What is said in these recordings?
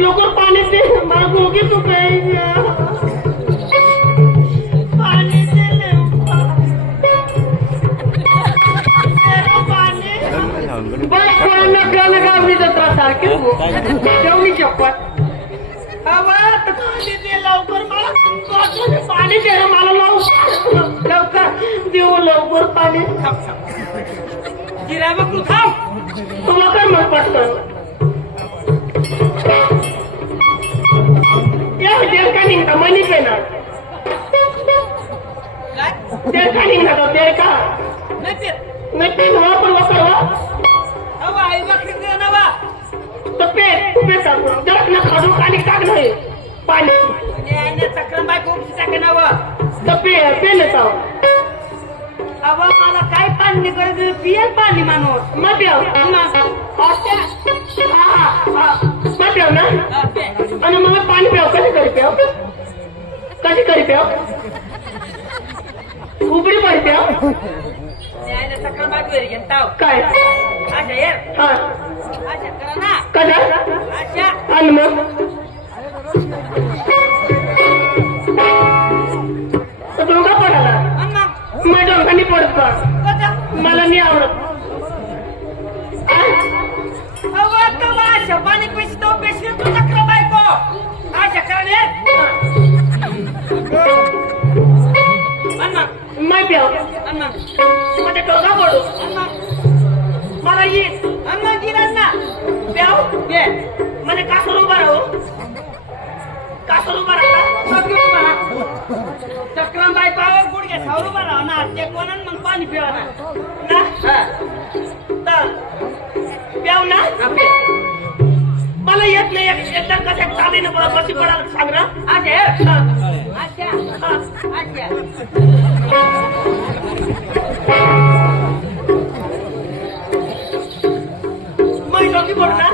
लवकर पाणी दे मला गोगी सुकायचं पाणी दे बाई कोण नका नका मी जत्रा सारखी जेवढी चप्पल पाणी दे लवकर मला पाणी दे मला लवकर देऊ लवकर पाणी गिरा बघ तू थांब तुला काय मग पटतं तेल का निघता मनी पेणार तेल का निघणार तेल का नाही पेन हवा पण वापर हवा आई बकरी नवा तर पेन खूप टाकून जरा ना खाडून पाणी टाक नाही पाणी चक्र बायको नवा तर पेन येतो अव मला काय पाणी करायचं पियल पाणी माणूस मग ना आणि मग पाणी प्याव कशी करी प्याव उबडी पाणी प्याव काय कशा आणि मग डोंगा पडाला मग डोंगा नाही पडत का मला नाही आवडत पाणी पैसे तो पेशी तू चक्र बायको नाही प्याव मध्ये डोंगा पडू मला ये अन्न दिलं ना प्याव घे म्हणजे कासर उभा राहू कासर उभा राहा चक्रम बायको गुडघे सावर उभा राहा ना ते कोण मग पाणी पिवा ना प्याव ना मला येत नाही एकदा कशा चालीनं मला बसी पडायला सांग ना मग डोकी पडू ना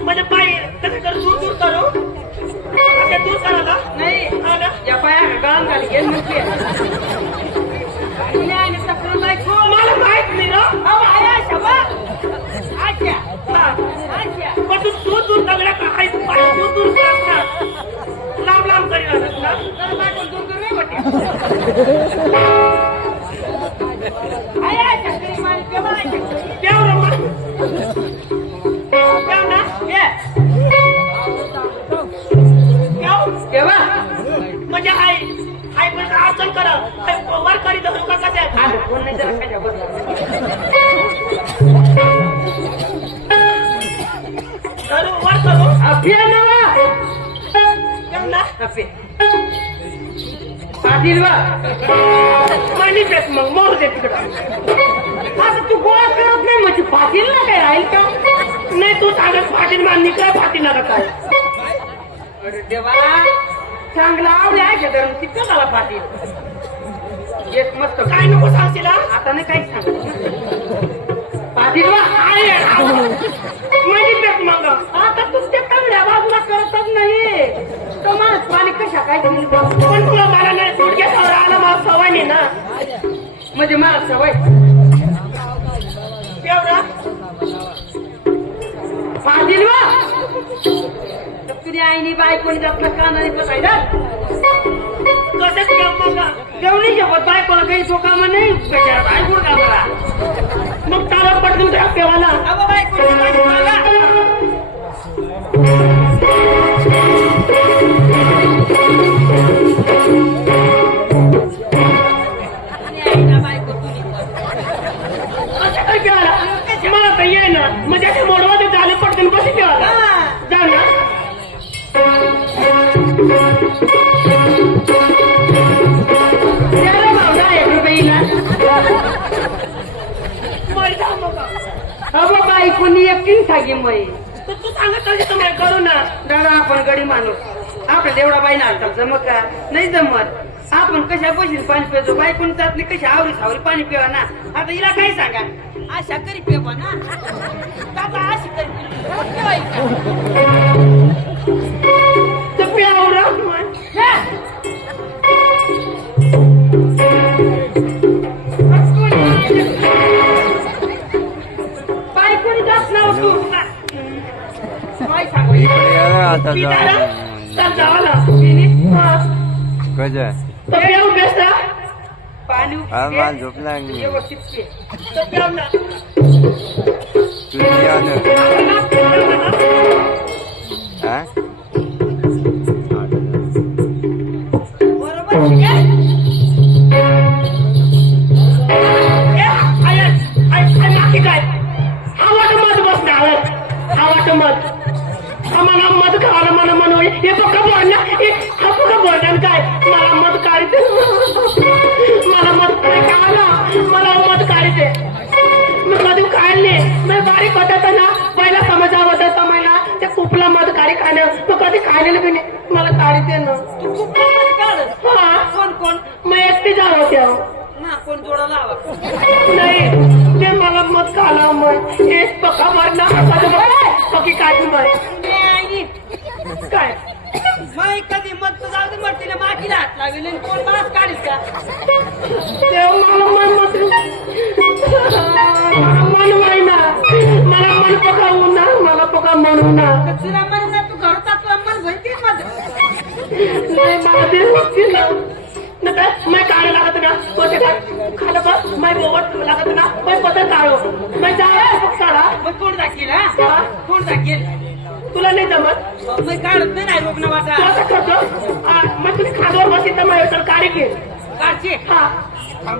म्हणजे पाय कसं कर दूर दूर करू दूर करायला नाही या पाया गळान झाली घेऊन मला माहित नाही ना पण तू दूर दूर सगळ्या काय पाय दूर दूर करत लांब लांब करी दूर दूर नाही वाटते म्हणजे हाय हाय पण अडचण करा वर करी धरू का कसं कोण नाही जरा काय धरू वर करू अभिया ना पाटील पाणी पेट मग मोर दे तिकडं आता तू गोळा करत नाही म्हणजे पाटीलला काय राहील का नाही तू सांगत पाटील मानली काय पाटील काय अरे देवा चांगला आवडे आहे का तर तिथं झाला पाटील एक मस्त काय नको सांगशील आता नाही काही सांग पाटील म्हणजे पेट मग आता तू त्या तांबड्या बाजूला करतच नाही तो माणूस पाणी कशा काय पण तुला मला नाही थोडक्या सवय आला मला सवय नाही ना म्हणजे मला सवय एवढा पाटील तुझी आईनी बायकोनी आपल्या कानाने बसायला कसं जेवणी शपथ बायकोला काही चोकामा नाही बायको कामाला मग तारा पटकून द्या तेव्हाला मला तर ये ना म्हणजे ते मोडमध्ये झाले पटकन बसी ठेवायला जा ना बाई कोणी एकटी सांगे मग तू सांगत तुम्ही करू ना दादा आपण गडी माणूस आपल्या देवळा बाई ना जमत का नाही जमत आपण कशा पैसे पाणी पितो बाई कोणी जात नाही कशा आवरी सावरी पाणी पिवा ना आता हिला काही सांगा अशा करी पिवा ना अशी करी आता चल जावाला कशा तो प्याऊ बेसला पाणी हा मला झोप लागली व्यवस्थित घे. तो प्याऊ ना तुझी या ना हा बरोबर ठीक आहे. काय हा वाट मत बसणार हा वाट मत मला मत खायला मला म्हणू हे पक्का बोलण्या हा पक्का बोलण्यान काय मला मत काढते मला मत खायला मला मत काढते मी कधी काढले मी बारीक होता ना पहिला समजा होता समजला ते कुपला मत काढी खाणं तो कधी खायलेलं की नाही मला काढते ना तू खूप मध्ये काढ. हा कोण कोण मी एकटी जात होत्या ना कोण जोडा लावा. नाही ते मला मत खाला मग एक पक्का मारला पक्की काढली मग काय मग कधी मत जाऊ दे मरतीला मागीला हात लागेल आणि कोण मलाच काढील का. ते मला मन माय ना मला मन पकावू ना मला पका म्हणू ना तुला म्हणून ना तू घर टाकला मन भरती मध्ये नाही मला ते होती ना मैं काढ लागत ना पोते खालं बस मैं बोवट लागत ना मैं पोते काढो मैं जा काढा मग कोण दाखील हा कोण दाखील तुला नाही जमत मग काढत नाही ना रोग वाटा तू असं करतो मग तुम्ही खाद्यावर बस तर माझ्या काढी घे काढचे हा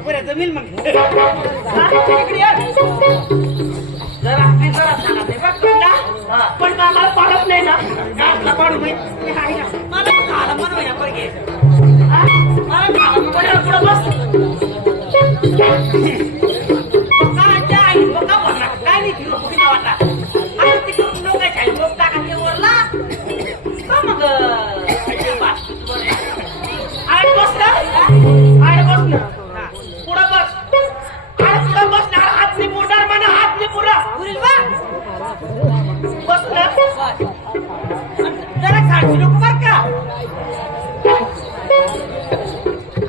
पुऱ्या जमील मग हा? इकडे ये. जरा सांगा ते बघ तुला. पण मला पाडत नाही ना गाठला पाडू बाई. मला खाला म्हणून या पर घे. हा? मला खाला म्हणून पुढं बस काय आई बघा बोलला काय नाही की लोक वाटा आणि तिकडून लोक काय लोक टाकायचे वरला का मग आड बस ना आड बस ना पुढं बस आड पुढं बस ना हात नाही पुढं म्हणा हात नाही पुढं पुरील बा बस ना जरा खाडची लोक बर का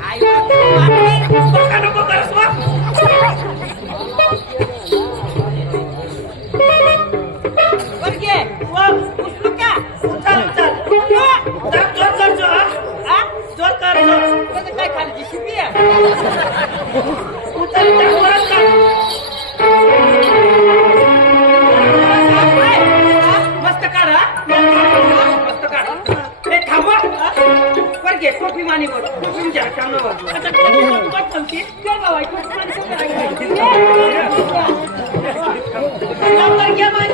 आई बघा नको करस बर घे उचलू का उचल जोर कर जोर कर जोर काय खाली शिपी आहे उचल परत मस्त काढ मस्त काढ हे थांबवा बर घे टोपी मानी वर टोपीच्या कामावर आता कोण चलते काय बाबा टोपी मानी नंबर घ्या बाई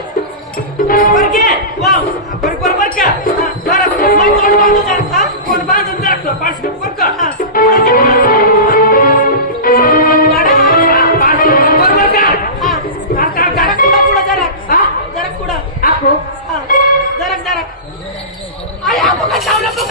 बर घे वाव बरोबर बर का बरं मग कोण बांधू जा हा कोण बांधून जातो पाचशे बर का बरोबर का पुढं जरा हा जरा पुढं आखो जरा आई आपण काय चावलं तू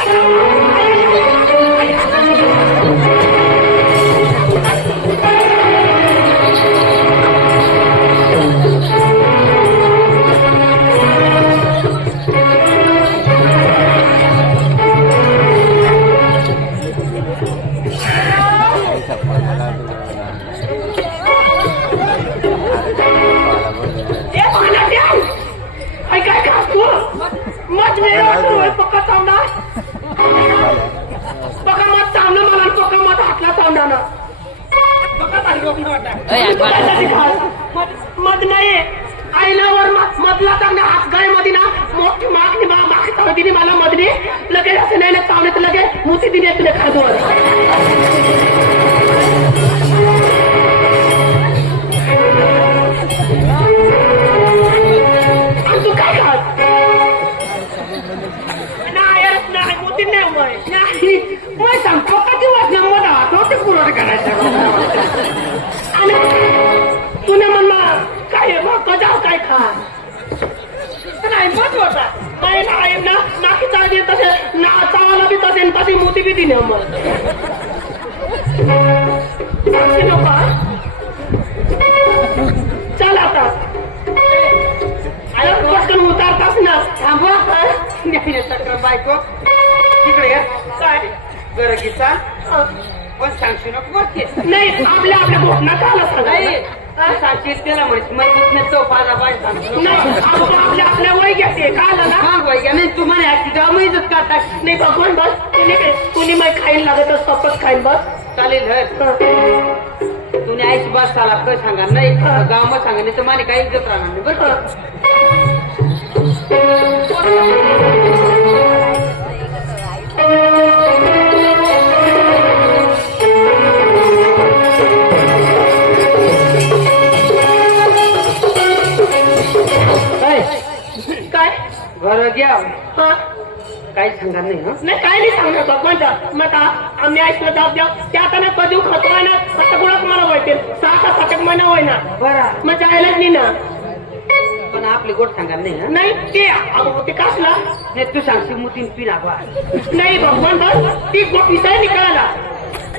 पक्का तांबडा पक्का मत तांबडा मला पक्का मत हातला तांबडा ना बघा तारी रोग न वाटा मत नाही आईलावर मधला तांबडा हात गाय मध्ये ना मोठी मागणी मागे तांबडीने मला मधली लगेच असं नाही ना तांबडे तर लगेच मोठी दिली तुला खाजवर आणि तू काय खात नाही मोठी नाही मग सांगतो का दिवस मला ते पुरवठा करायचं आणि तुने म्हणला काय मग कजाव काय खा नाही मत होता नाही ना नाकी चालली तसे ना चावाला बी तसे तशी मोठी बी दिली मग नका चल आता अरे पटकन उतारताच ना थांबवा बायको तिकडे ये. काय गरगीचा पण सांगशील नको बघते नाही आपल्या घोटना काला सांगा सांगशील त्याला म्हणते तो पाला बाय सांगतो नाही आपल्या वय घेते का आलं ना हा बाई नाही तू म्हणे काम इज्जत करताय नाही भगवान बस कुणी माय खाईन लागत सपत खाईन बस चालेल तुम्ही आईची बस चाला काय सांगा नाही गाव मग सांगा नाही तर मला काही इज्जत राहणार नाही बरं का? काय बरं घ्या हा काही सांगणार नाही हं? नाही काय नाही सांगणार भगवान मग आम्ही ऐकलं जाऊ द्या ते आता ना कधी खतवाय ना आता कुणाच मला वाटेल 6-7 महिना होय ना बरं मग जायलाच नाही ना पण आपली गोट सांगणार नाही हं? नाही ते अगो ते कसला नाही तू सांगशील मुतीन पिना बा नाही भगवान बस ती विषय निघाला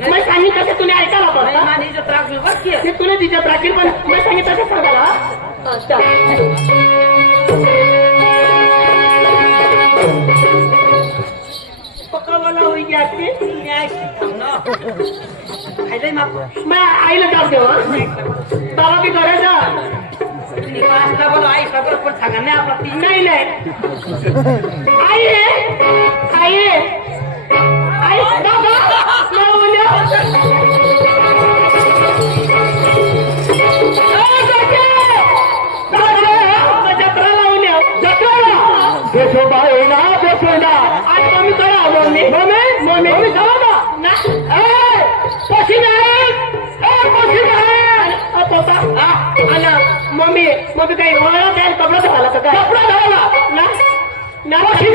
मग सांगितलं कसं तुम्ही ऐकायला बघ माझी इज्जत राखली बस की मी तुला तिच्यात राखील पण मी सांगितलं कसं सांगायला पकावाला होई गया मैं आईला जाऊ देवा बाबा बी करायचा आई सगळं पण सांगा नाही आपला ती नाही नाही आई आई आई बाबा जत्रा लावून जत्रा आज मम्मी करा मम्मी मम्मी मम्मी जाऊ ना पशी नाही मम्मी मम्मी काही ओळा काय कपडा धुवाला का काय कपडा धुवाला ना पशी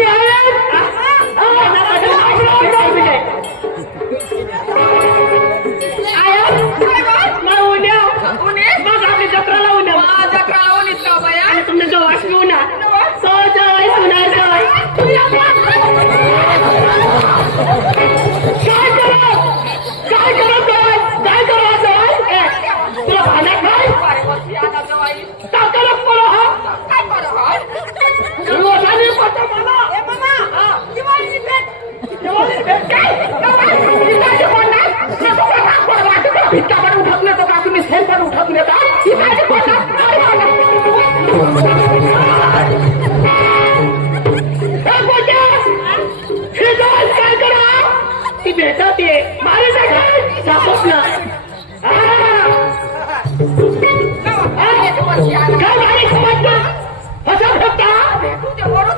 मग आपली जत्रा लावून आणि तुमने जो वाश घेऊन जवाय होणार जवाय काय करा काय करा जवाय काय करा जवाय तुला भांडा काय टाकायला पडा हा रोजाने पडतो मला भित्ता पण उठत नाही तो का तुम्ही सेल पण उठत नाही काय करा ती भेटा ते मारे जातोच ना काय मारे समजता फसा फेकता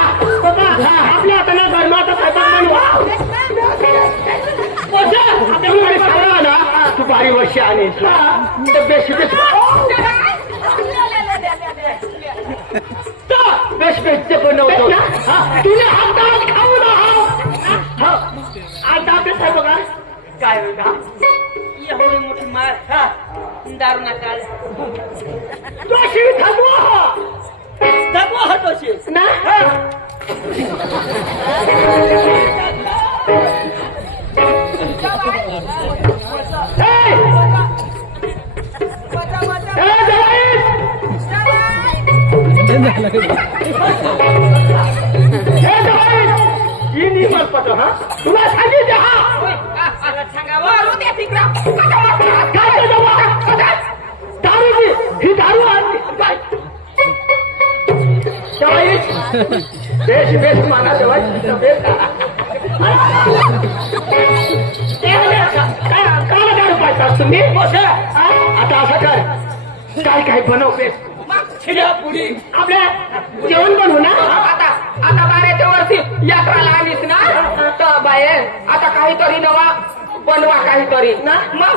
आपल्या हाताला गरमाचा स्वयंपाक बनवा ना तू बारी वर्ष आणेस ना बेस्ट बेस्ट बनवतो तुला हात खाऊ ना आता अभ्यास आहे बघा काय बघा एवढी मोठी मार दारू नका तो शिवी थांबवा तोशी ना तुला सांगितलं ही दारू बेस बेस माना जवाई काला दारू पाहतात तुम्ही आता असं कर काय बनव बेस पुढी आपल्या जेवण बनवू ना आता बाराच्या वरती यात्राला आलीस ना तर बाहेर आता काहीतरी नवा बनवा काहीतरी ना मग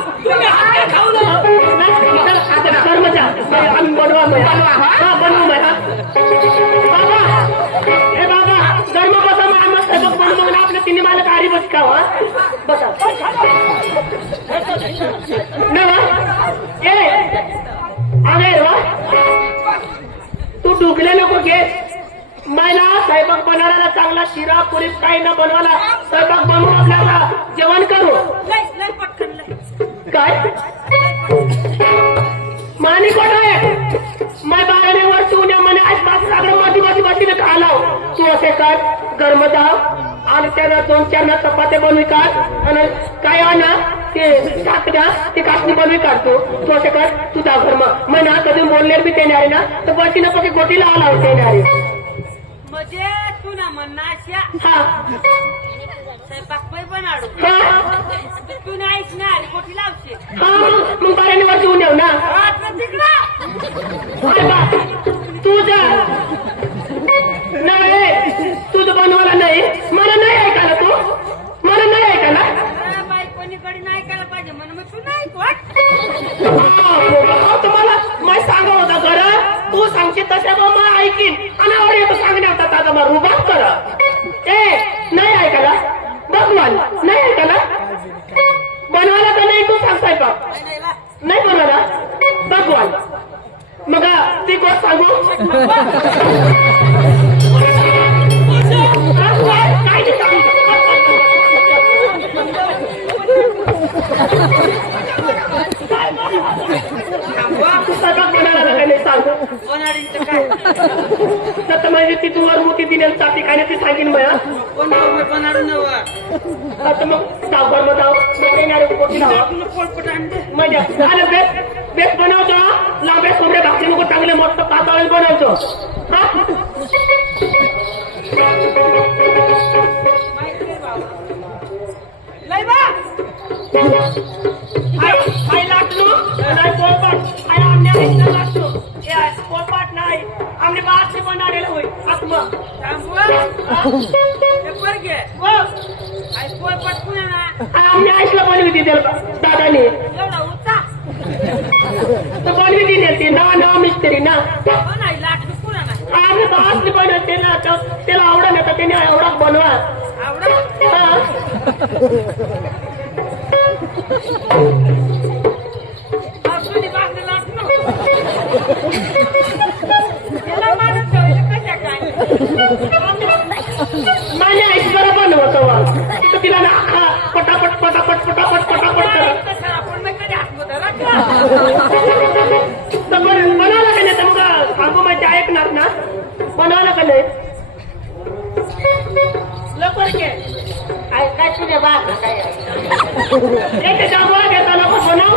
खाऊ आम्ही बनवा बनवू बाबा हे बाबा गरम बसा मस्त बनवू ना आपल्या तिने मला गाडी बस का बसा अरे वा तू डुकले नको घे मला स्वयंपाक बनवणारा चांगला शिरा पुरी काही न बनवायला स्वयंपाक बनवू आपल्याला जेवण करू काय मानी कोण आहे माय बाळाने कर गरम जाव आणि त्याला 2-4 चपात्या बनवी काढ आणि काय ना ते टाकद्या ते कापणी बनवी काढतो तोसे कर तुझा घर मग ना कधी बोलले बी ते नाही ना तर बसी ना पकी गोटीला आला होते नाही म्हणजे तू ना म्हणणं अशा हा स्वयंपाक पण बनाडू हा तू नाहीच ना आणि कोठी लावशे हा मग बऱ्याने वर घेऊन येऊ ना तिकडं अरे बा तुझं नाही तुझं बनवायला नाही मला नाही ऐकायला तू मला नाही ऐकायला बाई कोणीकडे नाही केलं पाहिजे म्हणून मग तू नाही वाट तुम्हाला मग सांगा होता खरं तू सांगते तशा मग मग ऐकीन आणि आवड येतो सांगण्यात आता मग रुबाब कर ए नाही ऐकायला भगवान नाही ऐकायला बनवायला तर नाही तू सांगताय का नाही बनवायला भगवान मग ती गोष्ट सांगू काय ते सांगू तू स्वतः बनायला काय नाही सांगू बनाडीचं काय तर म्हणजे ती तुला मोठी दिलेली चाटी काय नाही ती सांगेन मला बनाडू नव आता मग सावकार मग जाऊ येणारे कोटी लावा पोळपट आणते म्हणजे आणि बेस बनवतो लांबे सोबरे भाकरी नको चांगले मस्त पाताळ बनवतो हा लय बा आई लागलो नाही पोळपाट आई आमने लागतो पोळपाट नाही आमने बाहेरचे बनाडेल होय आत्मा घे आई पोळपट पुन्हा ना आमने आईला बनवी दिली दादाने एवढा उचा तर बनवी दिली ती नाव मिस्त्री ना नाही लाटू पुन्हा ना आम्ही बासली बनवते ना तर त्याला आवडा नाही तर त्याने एवढा बनवा आवडत हा तुझी बाजू लाटू याला मानत ठेवलं कशा काय माझ्या आईला बनवतो तिथं तिला ना पटापट पटापट पटापट पटापट करत तसं आपण मग कधी आठवत तर बनवलं का नाही तर मग सांगू माझी ऐकणार ना बनवलं का नाही लवकर घे काय तुझ्या बाग काय त्याच्या घेता नको बनव